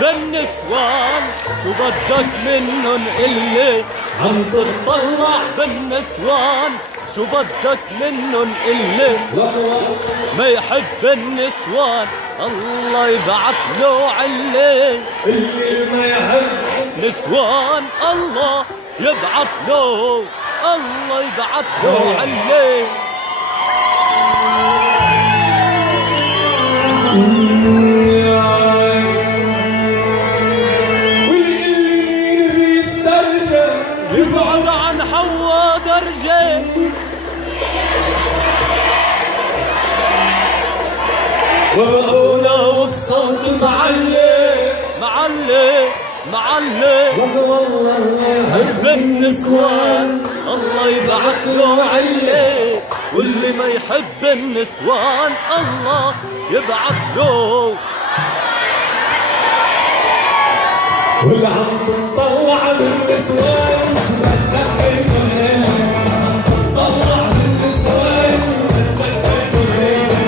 بالنسوان شو بدك منن اللي عم تتطلع بالنسوان شو بدك منن اللي ما يحب النسوان الله يبعث له عليه اللي ما يحب نسوان الله يبعث له الله يبعث له عليه واللي بيسترجع يبعد عن حوا درجة وبقوله والصوت معلق والله هرب النسوان الله يبعث له عليه واللي ما يحب النسوان الله يبعث له واللي عم تطلع بالنسوان شو بدك منهم طلع بالنسوان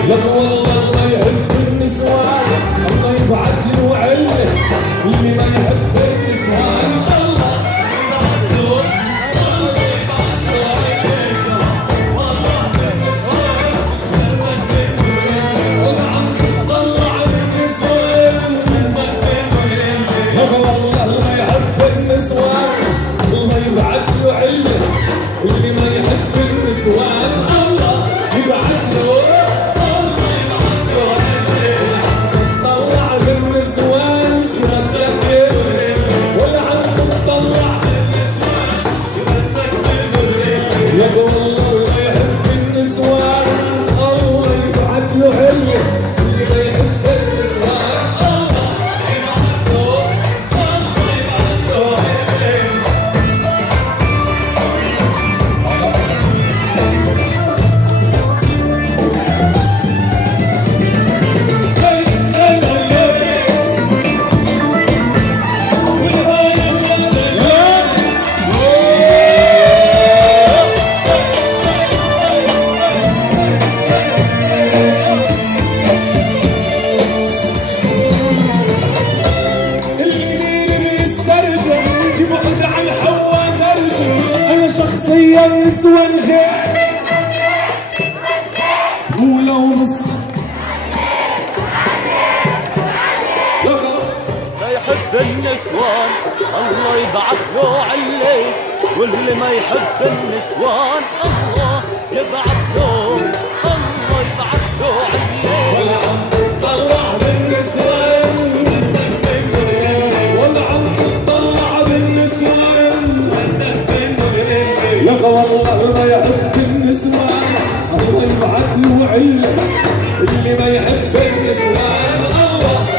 لك والله ما يحب النسوان الله يبعث له علة واللي ما يحب النسوان الله يبعث له واللي عم تطلع بالنسوان والله ما يحب النسوان الله يبعث له علة واللي ما يحب النسوان الله يبعث له طلع بالنسوان شو بدك ولا عم تطلع لك والله ما يحب النسوان الله يبعث له علة واللي ما يحب النسوان شخصيا نسوان جاي ولو نص ما يحب النسوان الله يبعث له عليه واللي ما يحب النسوان الله يبعث له الله يبعث له عليه ولا عم تطلع بالنسوان ولا عم تطلع بالنسوان لك والله ما يحب النسوان الله يبعث له علة اللي ما يحب النسوان الله